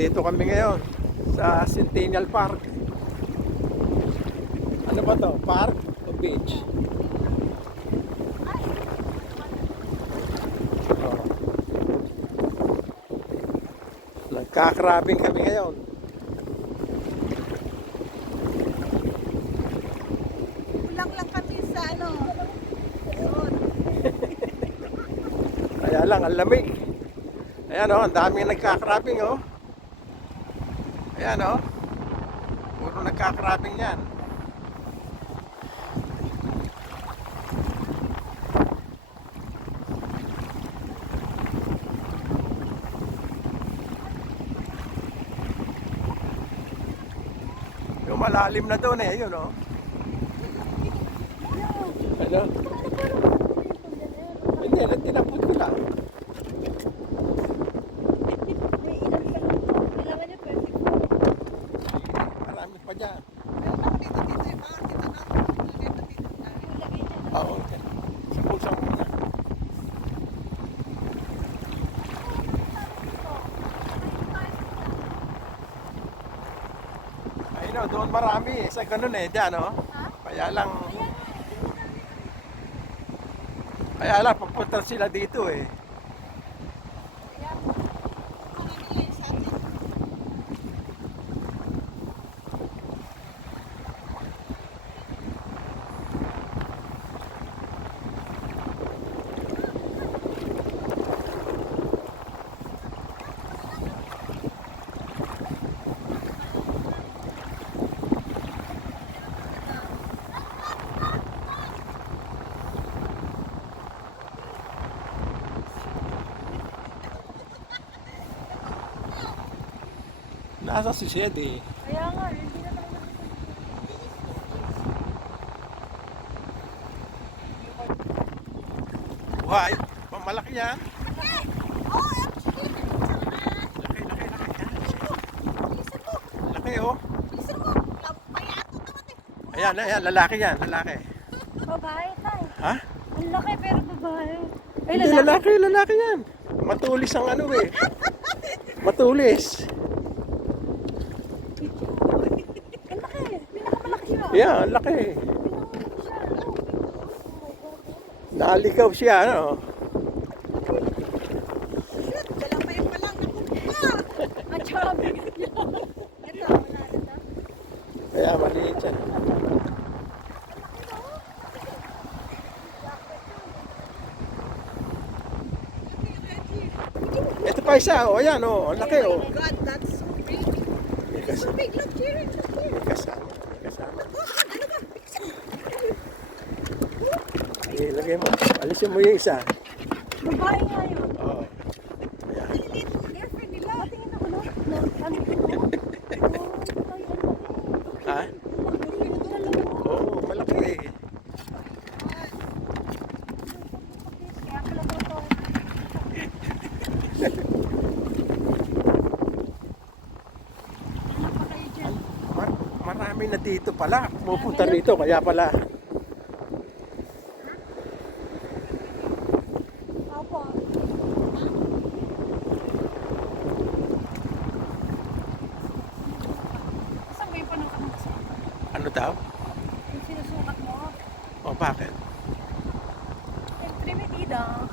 Nandito kami ngayon sa Centennial Park. Ano ba to? Park o beach? Oh. Nagkakrabing kami ngayon. Kulang lang kami sa ano. Kaya lang, ang lamig. Ayan oh, ang daming nagkakrabing oh. Ayan oh. Puro nagkakrabing yan. Yung malalim na doon eh, yun oh. Ano? Hindi, tinapot ko lang. May ilan ka lang po. Kailangan niya 24. Marami pa dyan. Meron ako dito dito yung mga kita natin. Lagay pa dito. Lagay niya. Oo, okay. Sa pulsa mo na. Ayun o, doon marami eh. Sa ganun eh, dyan o. Kaya lang... Kaya lang, papunta sila dito eh. Nasa si Shed eh. Kaya nga, hindi na tayo Buhay. Malaki yan. Laki, laki, laki. Yan. Laki oh. Eh. Ayan, ayan, lalaki yan, lalaki. Babae tayo. Ha? Ang laki pero babae. Ay, Hindi, lalaki, lalaki yan. Matulis ang ano eh. Matulis. Ang laki. Pinakamalaki siya. Yeah, ang laki. Pinakamalaki siya. Siya, ano? Shit, galamay pa lang. Naku pa. Ang chubby. Ito, wala na. Kaya maliit yan. Ito pa isa, oh, ayan, oh, ang laki, oh. my God, that's so big. May So big, look here, just here. kasama. Oh, ano ba? Ilagay mo, alisin mo yung isa. Babae nga yun. Oh. Ayan. Ha? Oo, oh, malaki eh. Mar marami na dito pala. Pupunta rito, kaya pala. Opo. Saan ba yung panukat mo kasi? Ano daw? Yung sinusukat mo? O, bakit? Eh, Trinidad.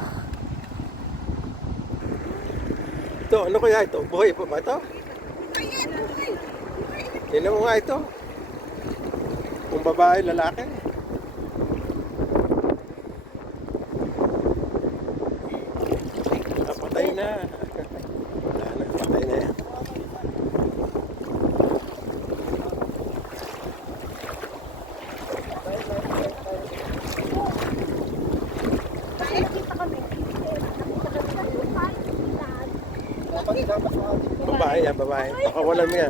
Ito, ano kaya ito? Buhay pa ba ito? Tingnan mo nga ito. Kung babae, lalaki. Napatay na. Wala na, patay na yan. Kasi nakita kami. Nakita kami. Babae. Pakawalan mo yan.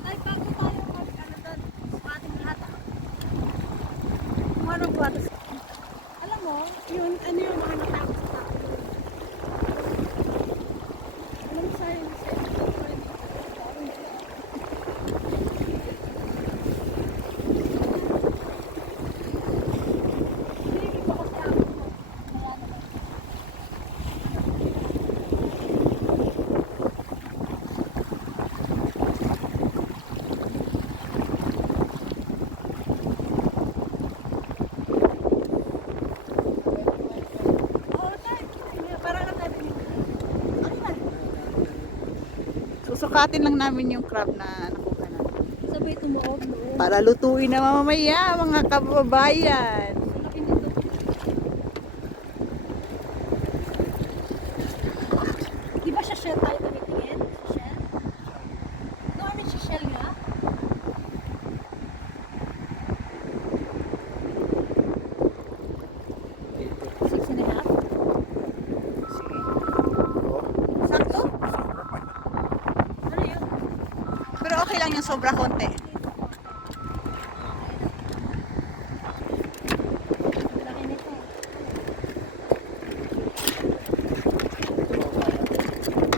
Ay, bago tayo mag, ano doon, sa ating lahat. Marong water. Alam mo, yun, ano yung mga natakot sa tao. Alam mo sa'yo, sa'yo, Susukatin lang namin yung crab na nakuha namin. Sabay tumuog no. Para lutuin na mamamaya mga kababayan. Laki nito. Di ba siya shell tayo tumitingin? Shell? No, I mean siya shell nga. Six and a half? Sige. Oh, Sakto? sobra pa. Ano yun? Pero okay lang yung sobra konti. Laki nito.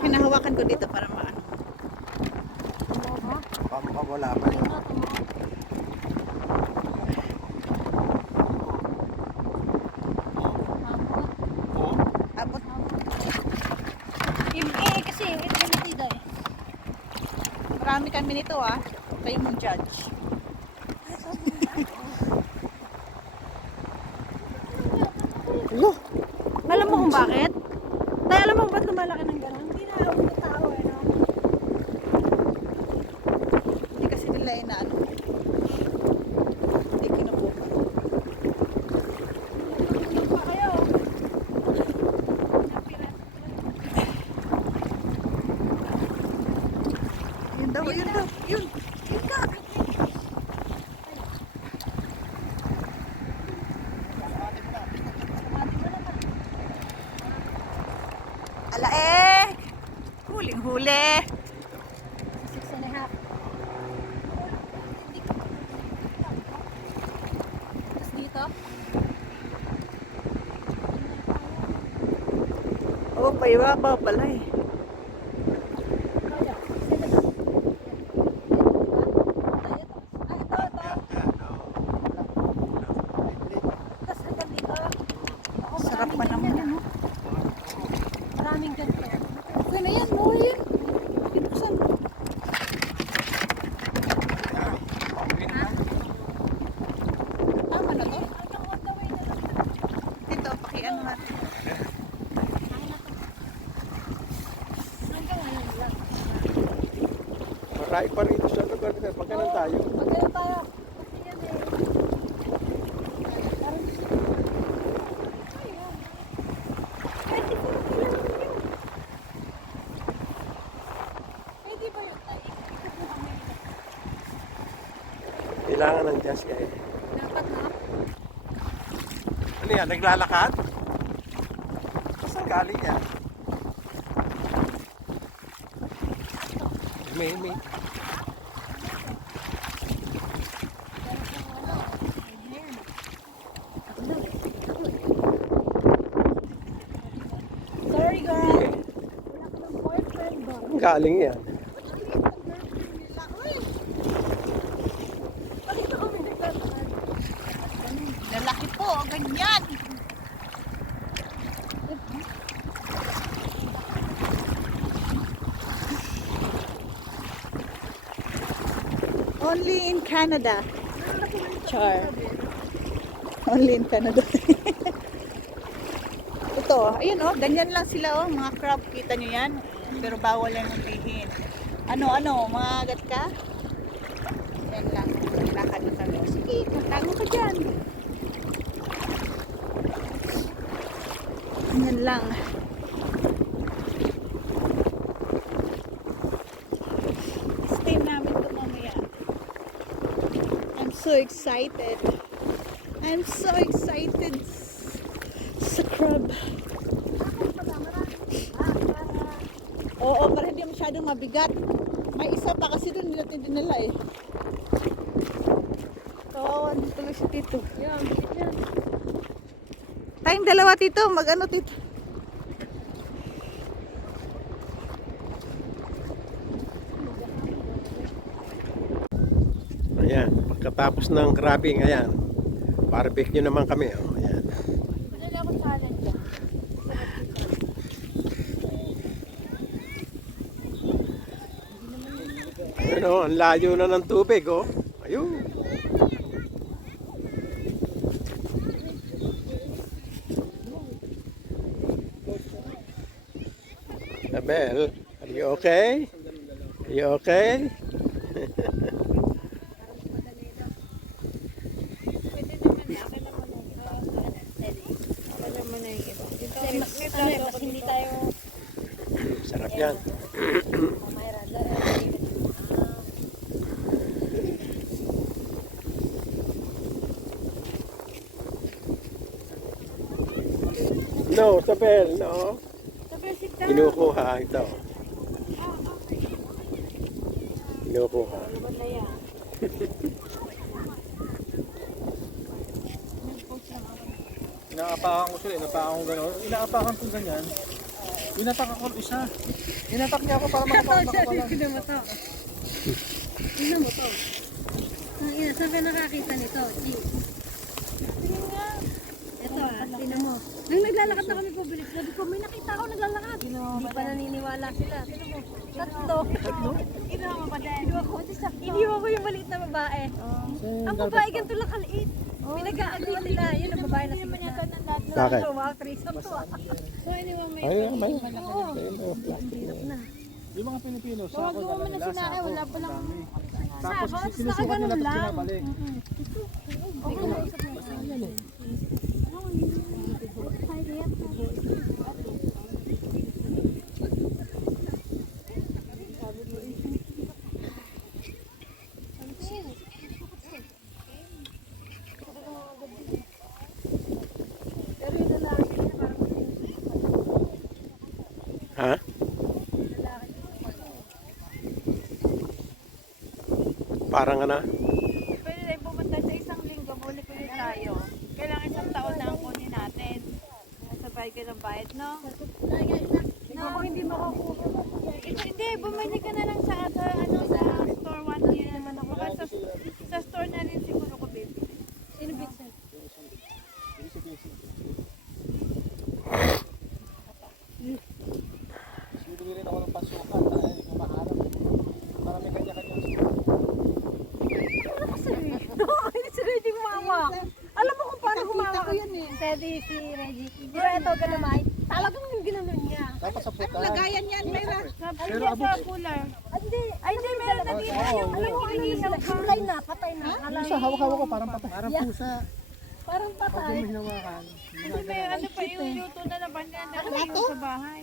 Hinahawakan ko dito para maano. Tumuog ha? Pam- wala pa. Ayun na, tumuog. Oh, Abot. Yung eh, kasi yung ito dito eh. Marami kami nito ah. Kayo mong judge. Hello. Alam mo kung bakit? Tayo alam mo kung ba't lumalaki ng gano'n? Hindi na ako ng tao eh, no? Hindi kasi nila inaano. Hindi kinukuha. Tulog pa kayo. Yun daw, yun daw. Yun. Yun ka. Ala eh. Huling huli. Six and a half. Tapos dito? Oh, paiwa pa pala eh. Kaya. Sino to? Ah, ito, ito. Tapos hanggang dito. Ako, Sarap pa maraming naman. ganyan, ano? Maraming ganito. Okay na yan, mo yan. Pinuksan mo. Tama na to. Hanggang all the way na lang. Dito, pakiano natin. Hanggang na to. Hanggang ngayon lang. Marami pa rito sa lugar na. Pagkanan tayo. Magkano tayo? Eh. Kailangan ng jazz kaya. Dapat na. Ano yan? Naglalakad? Saan galing yan? May, may. Sorry girl. Wala ka ng boyfriend ba? Saan galing yan? Lalaki po, ganyan. Only in Canada. Char. Only in Canada. Ito, ayun oh, ganyan lang sila oh, mga crab, kita nyo yan. Pero bawal yan magbihin. Ano, ano, mga agat ka? Yan lang, lakad na kami. Sige, tago ka dyan. Yan lang. Stay namin ito mamaya. I'm so excited. I'm so excited sa crab. Oo, para hindi masyadong mabigat. May isa pa kasi doon, hindi natin dinala eh. Kawawa din tuloy si Tito. Yan, yan. Tayong dalawa, Tito. Mag-ano, Tito? Ayan. Pagkatapos ng crabbing, ayan. Barbecue naman kami. Oh, ayan. Yan. Ayun oh, ang layo na ng tubig oh. Ayun. Abel, are you okay? You okay? Pwede naman na. Akin naman na. Akin naman na yung iba. Ito, ito, Ano eh, mas hindi tayo Sarap yan. Mayra. dahil- No, Tabel, no. Sabi, sit down. Kinukuha ito. Kinukuha. Ano? Inaapakan ko sila, inaapakan ko gano'n. Inaapakan ko ganyan. Inatak ako isa. Inatak niya ako para makapakan mo to. Ang ina, saan ka nakakita nito? G. Ito ah, tignan mo. Nung naglalakad na kami pabalik, sabi ko, may nakita ako naglalakad. Hindi pa naniniwala sila. Tignan mo. Tatlo. Tatlo? Iniwa mo pa din. Iniwa ko. Iniwa ko yung maliit na babae. Ang babae ganito lang kaliit. Pinag-aagawa nila. Yun ang babae na siya. Bakit? Mga threesome to ah. So iniwa mo ay, ay. Oo. Hirap na. Yung mga Pilipino, sako dala nila, sako. Wala pa lang. Tapos Sako, sinusukat nila tapos pinabalik. Ha? Parang ano? Pwede tayo pumunta sa isang linggo, bulik ulit tayo. Kailangan isang taon na ang kunin natin. Nasabay ka ng bayad, no? No, ako hindi makakuha. Hindi, bumili ka na lang sa, sa, ano, sa store one year naman ako. Baka sa, sa store na rin siguro ko bibili. Sino Vincent? Bibili rin ako ng pasukan. Para hindi ko maharap. Para may kanya-kanyang store. Hindi si Reggie humawak. Alam mo kung paano humawak. Teddy, si Reggie. Ba ito ganamay? Talagang yung ginanon niya. Tapos sa putan. Lagayan yan, Mayra. Pero abot sa cooler. Hindi. Ay, hindi, meron na dito. Oo, Yung. Patay na, patay na. Pusa, hawak-hawak ko parang patay. Parang pusa. Parang Pag patay. yung hinawakan. Hindi, may ano pa, yung luto na naman yan. Ano sa bahay.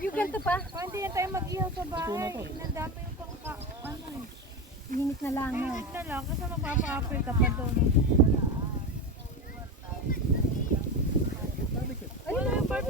Yung ganito pa. Oh, hindi na tayo mag-ihaw sa bahay. Nandami yung pangka. Ano eh. Hinit na lang. Init na lang kasi magpapakapoy ka pa doon. Baba,